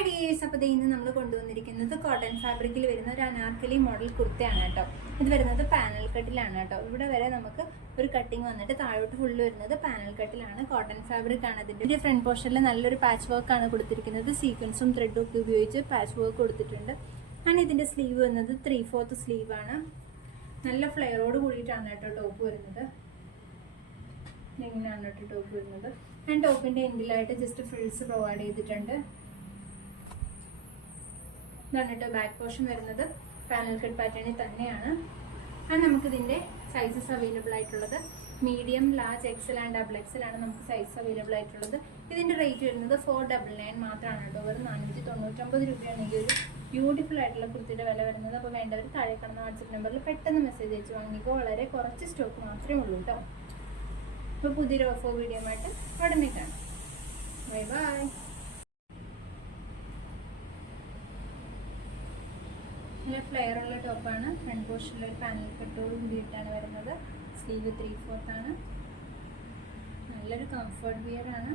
Hi dears അപ്പോൾ ഇന്ന് നമ്മൾ കൊണ്ടുവന്നിരിക്കുന്നത് കോട്ടൺ ഫാബ്രിക്കിൽ വരുന്ന ഒരു അനാർക്കലി മോഡൽ കുർത്തയാണ് കേട്ടോ. ഇത് വരുന്നത് പാനൽ കട്ടിലാണ് കേട്ടോ. ഇവിടെ വരെ നമുക്ക് ഒരു കട്ടിങ് വന്നിട്ട് താഴോട്ട് ഫുള്ള് വരുന്നത് പാനൽ കട്ടിലാണ് കോട്ടൺ ഫാബ്രിക് ആണ് അതിന്റെ ഒരു ഫ്രണ്ട് പോർഷനിൽ നല്ലൊരു പാച്ച് വർക്ക് ആണ് കൊടുത്തിരിക്കുന്നത്. സീക്വൻസും ത്രെഡും ഒക്കെ ഉപയോഗിച്ച് പാച്ച് വർക്ക് കൊടുത്തിട്ടുണ്ട്. ആണ് ഇതിന്റെ സ്ലീവ് വരുന്നത് ത്രീ ഫോർത്ത് സ്ലീവ് ആണ്. നല്ല ഫ്ലെയറോട് കൂടിയിട്ടാണ് കേട്ടോ ടോപ്പ് വരുന്നത്. ഇങ്ങനെയാണ് കേട്ടോ ടോപ്പ് വരുന്നത്. ആൻഡ് ടോപ്പിന്റെ എൻഡിലായിട്ട് ജസ്റ്റ് ഫ്രിൽസ് പ്രൊവൈഡ് ചെയ്തിട്ടുണ്ട്. ഇതാണ് ബാക്ക് പോർഷൻ വരുന്നത്. പാനൽ കട്ട് പാറ്റേണിൽ തന്നെയാണ്. ആൻഡ് നമുക്കിതിന്റെ സൈസസ് അവൈലബിൾ ആയിട്ടുള്ളത്. Medium large XL and double XL ആണ് നമുക്ക് സൈസ് അവൈലബിൾ ആയിട്ടുള്ളത്. ഇതിന്റെ റേറ്റ് വരുന്നത് ഫോർ ഡബിൾ നയൻ മാത്രമാണ് കേട്ടോ. വെറും നാനൂറ്റി തൊണ്ണൂറ്റൊമ്പത് രൂപയാണ് ഈ ഒരു ബ്യൂട്ടിഫുൾ ആയിട്ടുള്ള കുർത്തിയുടെ വില വരുന്നത്. അപ്പോൾ വേണ്ടവർ താഴെ കാണുന്ന വാട്സപ്പ് നമ്പറിൽ പെട്ടെന്ന് മെസ്സേജ് അയച്ച് വാങ്ങിക്കോ. വളരെ കുറച്ച് സ്റ്റോക്ക് മാത്രമേ ഉള്ളൂ കേട്ടോ. അപ്പോൾ പുതിയൊരു ഓഫോ വീഡിയോ ആയിട്ട് ഉടനെ കാണാം. ബൈ ബൈ നല്ല ഫ്ലെയർ ഉള്ള ടോപ്പാണ് ഫ്രണ്ട് പോർഷനിൽ ഒരു പാനൽ കട്ടോട് കൂടിയിട്ടാണ് വരുന്നത്. സ്ലീവ് ത്രീ ഫോർത്താണ് നല്ലൊരു കംഫർട്ട് വിയർ ആണ്.